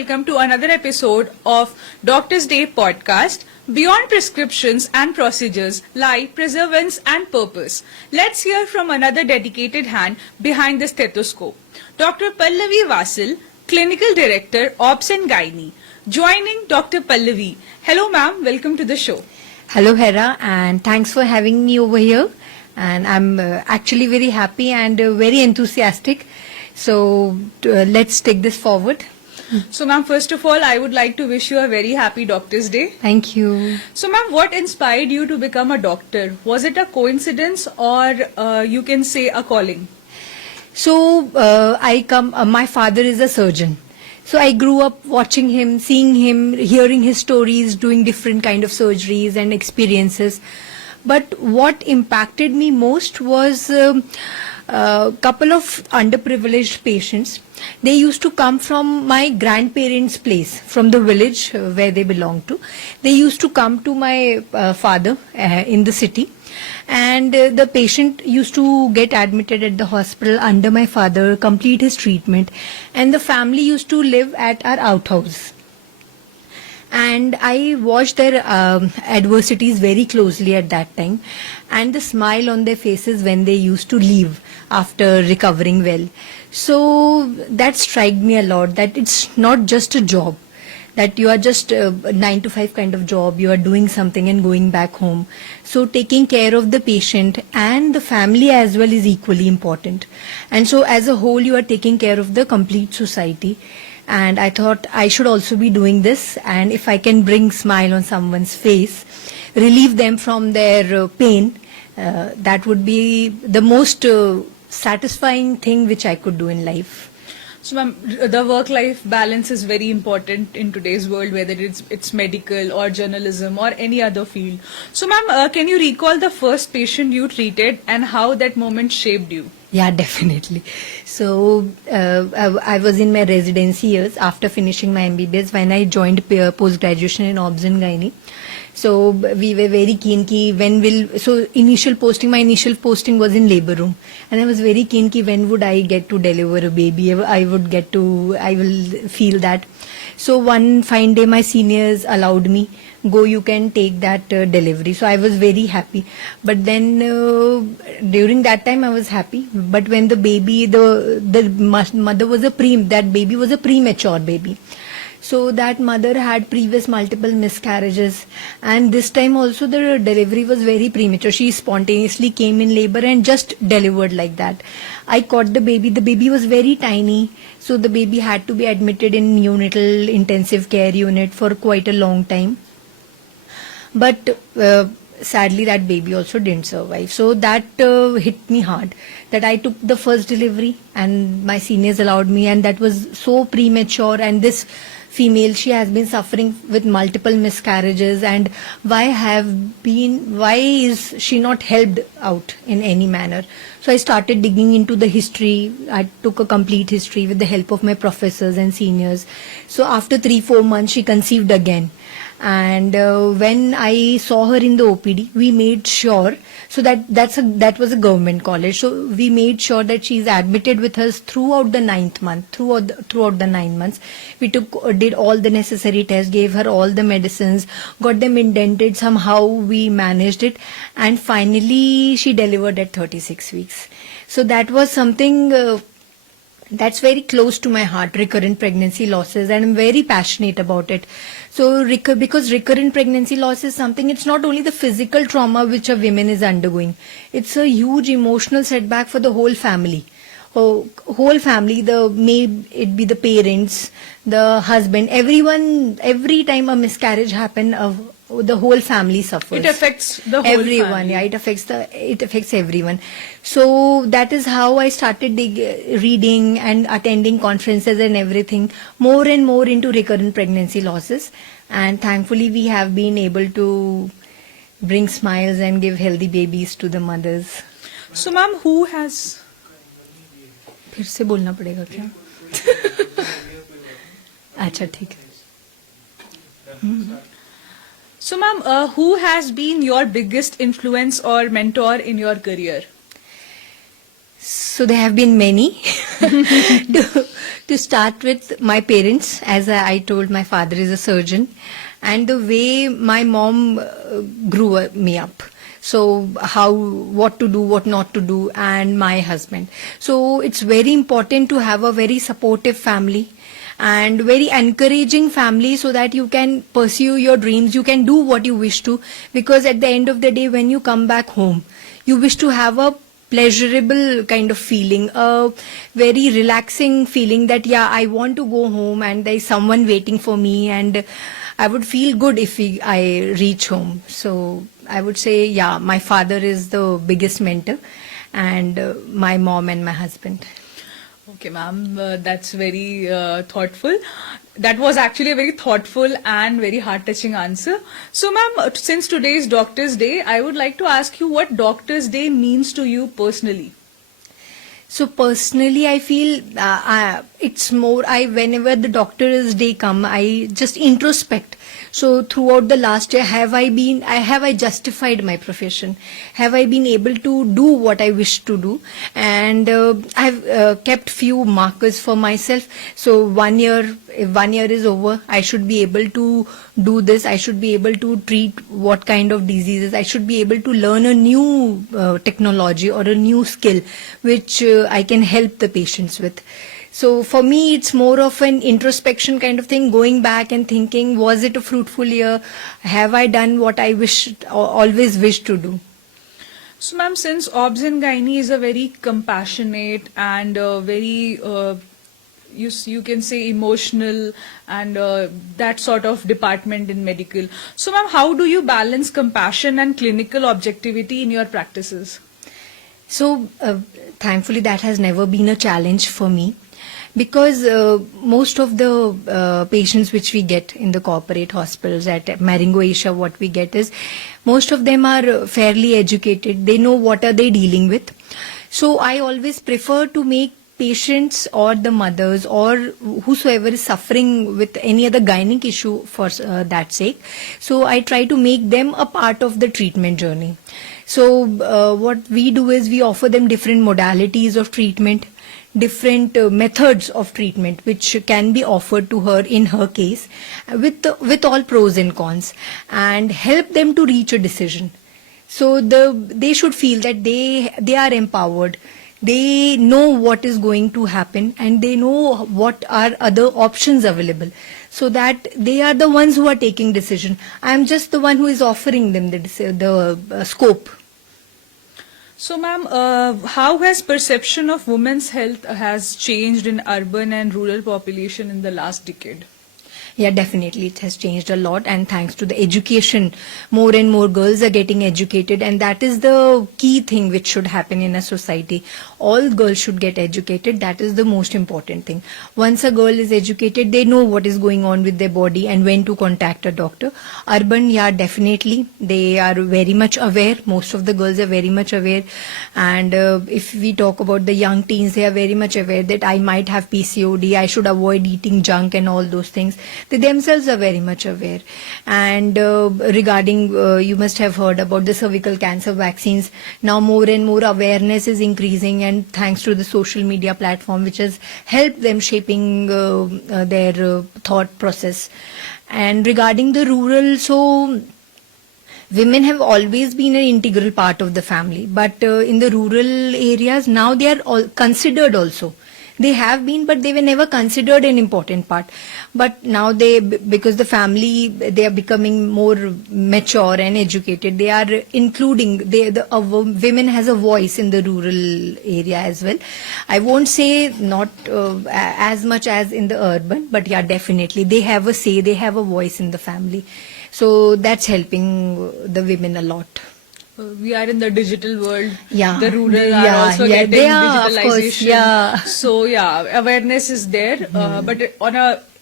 welcome to another episode of Doctor's Day podcast. Beyond prescriptions and procedures lie perseverance and purpose. Let's hear from another dedicated hand behind the stethoscope. Dr. Pallavi Vasil, Clinical Director, Obs and Gynae. Joining Dr. Pallavi. Hello ma'am, welcome to the show. Hello Hera, and thanks for having me over here. And I'm actually very happy and very enthusiastic. So let's take this forward. So ma'am, first of all, I would like to wish you a very happy Doctor's Day. Thank you. So ma'am, what inspired you to become a doctor? Was it a coincidence or you can say a calling? So my father is a surgeon. So I grew up watching him, seeing him, hearing his stories, doing different kind of surgeries and experiences. But what impacted me most was a couple of underprivileged patients. They used to come from my grandparents' place, from the village where they belonged to. They used to come to my father in the city. And the patient used to get admitted at the hospital under my father, complete his treatment. And the family used to live at our outhouse. And I watched their adversities very closely at that time, and the smile on their faces when they used to leave after recovering well. So that struck me a lot, that it's not just a job, that you are just a 9 to 5 kind of job, you are doing something and going back home. So taking care of the patient and the family as well is equally important. And so as a whole, you are taking care of the complete society. And I thought I should also be doing this, and if I can bring smile on someone's face, relieve them from their pain, that would be the most satisfying thing which I could do in life. So ma'am, the work-life balance is very important in today's world, whether it's medical or journalism or any other field. So ma'am, can you recall the first patient you treated and how that moment shaped you? Yeah, definitely. So I was in my residency years after finishing my MBBS when I joined post-graduation in Obs and Gynae. So we were very keen ki my initial posting was in labor room, and I was very keen ki when would I get to deliver a baby, I will feel that. So one fine day my seniors allowed me, go, you can take that delivery. So I was very happy. But then during that time I was happy. But when the baby, the mother was that baby was a premature baby. So that mother had previous multiple miscarriages, and this time also the delivery was very premature. She spontaneously came in labor and just delivered like that. I caught the baby was very tiny, so the baby had to be admitted in neonatal intensive care unit for quite a long time. But sadly that baby also didn't survive. So that hit me hard, that I took the first delivery and my seniors allowed me, and that was so premature, and this female, she has been suffering with multiple miscarriages, and why is she not helped out in any manner? So I started digging into the history. I took a complete history with the help of my professors and seniors. So after 3-4 months she conceived again. And when I saw her in the OPD, we made sure, so that was a government college, so we made sure that she is admitted with us throughout the 9th month, throughout the 9 months. We did all the necessary tests, gave her all the medicines, got them indented, somehow we managed it, and finally she delivered at 36 weeks. So that was something that's very close to my heart, recurrent pregnancy losses, and I'm very passionate about it. So because recurrent pregnancy loss is something, it's not only the physical trauma which a woman is undergoing, it's a huge emotional setback for the whole family. Whole family, may it be the parents, the husband, everyone. Every time a miscarriage happens, the whole family suffers. It affects the whole everyone, family. Yeah, it affects everyone. So that is how I started reading and attending conferences and everything, more and more into recurrent pregnancy losses. And thankfully we have been able to bring smiles and give healthy babies to the mothers. So ma'am, who has... फिर से बोलना पड़ेगा क्या? अच्छा ठीक है. So ma'am, who has been your biggest influence or mentor in your career? So there have been many. To start with, my parents, as I told, my father is a surgeon, and the way my mom grew me up. So how, what to do, what not to do, and my husband. So it's very important to have a very supportive family and very encouraging family so that you can pursue your dreams, you can do what you wish to, because at the end of the day when you come back home, you wish to have a pleasurable kind of feeling, a very relaxing feeling that yeah, I want to go home and there's someone waiting for me, and I would feel good if I reach home. So I would say yeah, my father is the biggest mentor, and my mom and my husband. Okay, ma'am, that's very thoughtful. That was actually a very thoughtful and very heart-touching answer. So, ma'am, since today is Doctor's Day, I would like to ask you what Doctor's Day means to you personally. So personally, I feel it's more. Whenever the Doctor's Day come, I just introspect. So throughout the last year, have I justified my profession? Have I been able to do what I wish to do? And I've kept few markers for myself. So if 1 year is over, I should be able to do this. I should be able to treat what kind of diseases. I should be able to learn a new technology or a new skill, which I can help the patients with. So for me, it's more of an introspection kind of thing, going back and thinking, was it a fruitful year? Have I done what I always wished to do? So, ma'am, since Obs and Gynae is a very compassionate and very, you can say emotional and that sort of department in medical. So, ma'am, how do you balance compassion and clinical objectivity in your practices? So thankfully, that has never been a challenge for me. Because most of the patients which we get in the corporate hospitals at Maringo Asia, what we get is most of them are fairly educated. They know what are they dealing with. So I always prefer to make patients or the mothers or whosoever is suffering with any other gynec issue for that sake. So I try to make them a part of the treatment journey. So what we do is we offer them different modalities of treatment, different methods of treatment which can be offered to her in her case, with all pros and cons, and help them to reach a decision. So they should feel that they are empowered, they know what is going to happen, and they know what are other options available, so that they are the ones who are taking decision. I am just the one who is offering them the scope. So, ma'am, how has perception of women's health has changed in urban and rural population in the last decade? Yeah, definitely. It has changed a lot, and thanks to the education, more and more girls are getting educated, and that is the key thing which should happen in a society. All girls should get educated. That is the most important thing. Once a girl is educated, they know what is going on with their body and when to contact a doctor. Urban, yeah, definitely. They are very much aware. Most of the girls are very much aware. And if we talk about the young teens, they are very much aware that I might have PCOD, I should avoid eating junk and all those things. They themselves are very much aware. And regarding, you must have heard about the cervical cancer vaccines. Now more and more awareness is increasing, and thanks to the social media platform which has helped them shaping their thought process. And regarding the rural, so women have always been an integral part of the family, but in the rural areas now they are all considered also. They have been, but they were never considered an important part. But now because the family, they are becoming more mature and educated, they are including, women has a voice in the rural area as well. I won't say not as much as in the urban, but yeah, definitely they have a say, they have a voice in the family. So that's helping the women a lot. We are in the digital world. Yeah. The rural are also getting they are, of course, digitalization. yeah. So yeah, awareness is there. But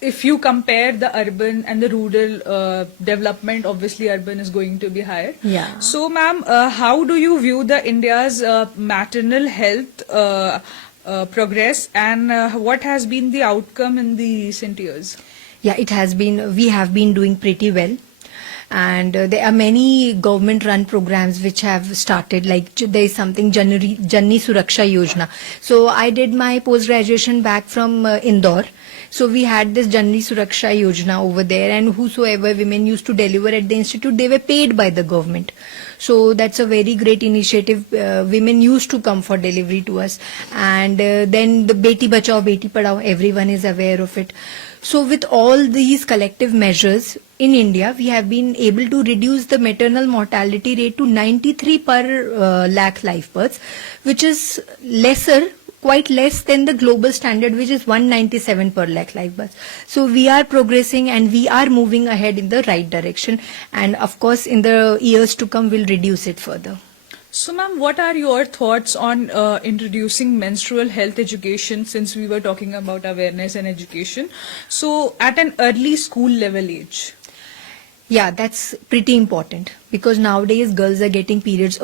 if you compare the urban and the rural development, obviously urban is going to be higher. Yeah. So, ma'am, how do you view the India's maternal health progress, and what has been the outcome in the recent years? Yeah, we have been doing pretty well. And there are many government-run programs which have started. Like there is something Janni Suraksha Yojana. So I did my post-graduation back from Indore. So we had this Janni Suraksha Yojana over there, and whosoever women used to deliver at the institute, they were paid by the government. So that's a very great initiative. Women used to come for delivery to us. And then the Beti Bachao, Beti Padhao, everyone is aware of it. So with all these collective measures in India, we have been able to reduce the maternal mortality rate to 93 per lakh live births, which is quite less than the global standard, which is 197 per lakh live births. So we are progressing and we are moving ahead in the right direction. And of course, in the years to come, we'll reduce it further. So, ma'am, what are your thoughts on introducing menstrual health education, since we were talking about awareness and education? So, at an early school level age? Yeah, that's pretty important because nowadays girls are getting periods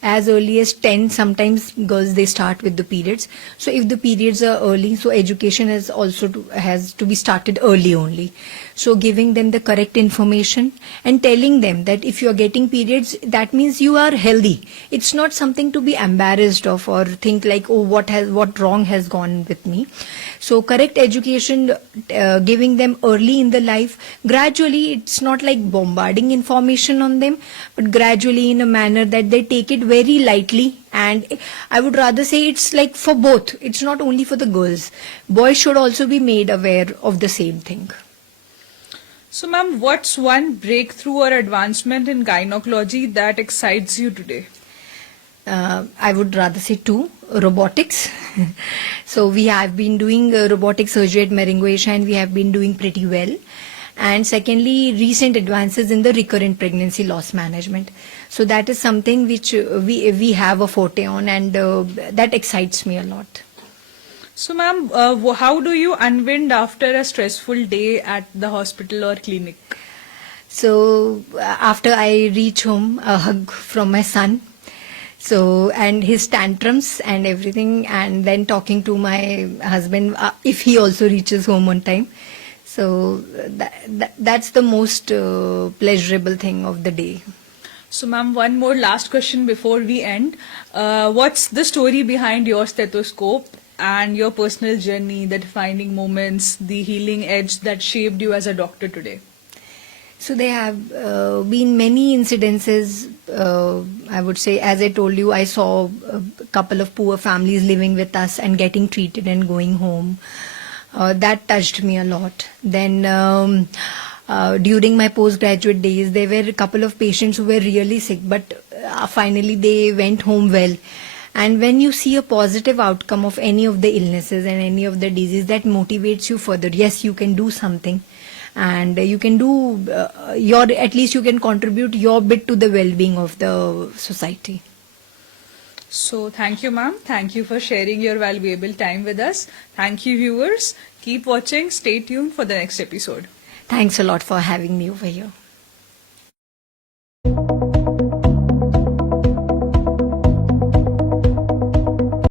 as early as 10. Sometimes girls, they start with the periods. So if the periods are early, so education has to be started early only. So giving them the correct information and telling them that if you are getting periods, that means you are healthy. It's not something to be embarrassed of or think like, oh, what wrong has gone with me. So correct education, giving them early in the life. Gradually, it's not like bombarding information on them, but gradually in a manner that they take it very lightly. And I would rather say it's like for both. It's not only for the girls. Boys should also be made aware of the same thing. So, ma'am, what's one breakthrough or advancement in gynecology that excites you today? I would rather say two. Robotics. So we have been doing robotic surgery at Maringo Asia and we have been doing pretty well. And secondly, recent advances in the recurrent pregnancy loss management. So that is something which we have a forte on, and that excites me a lot. So, ma'am, how do you unwind after a stressful day at the hospital or clinic? So after I reach home, a hug from my son. So, and his tantrums and everything, and then talking to my husband if he also reaches home on time. So that's the most pleasurable thing of the day. So, ma'am, one more last question before we end. What's the story behind your stethoscope and your personal journey, the defining moments, the healing edge that shaped you as a doctor today? So there have been many incidences. I would say, as I told you, I saw a couple of poor families living with us and getting treated and going home. That touched me a lot. Then during my postgraduate days, there were a couple of patients who were really sick, but finally they went home well. And when you see a positive outcome of any of the illnesses and any of the disease, that motivates you further. Yes, you can do something. And you can do at least you can contribute your bit to the well-being of the society. So thank you, ma'am. Thank you for sharing your valuable time with us. Thank you, viewers. Keep watching. Stay tuned for the next episode. Thanks a lot for having me over here.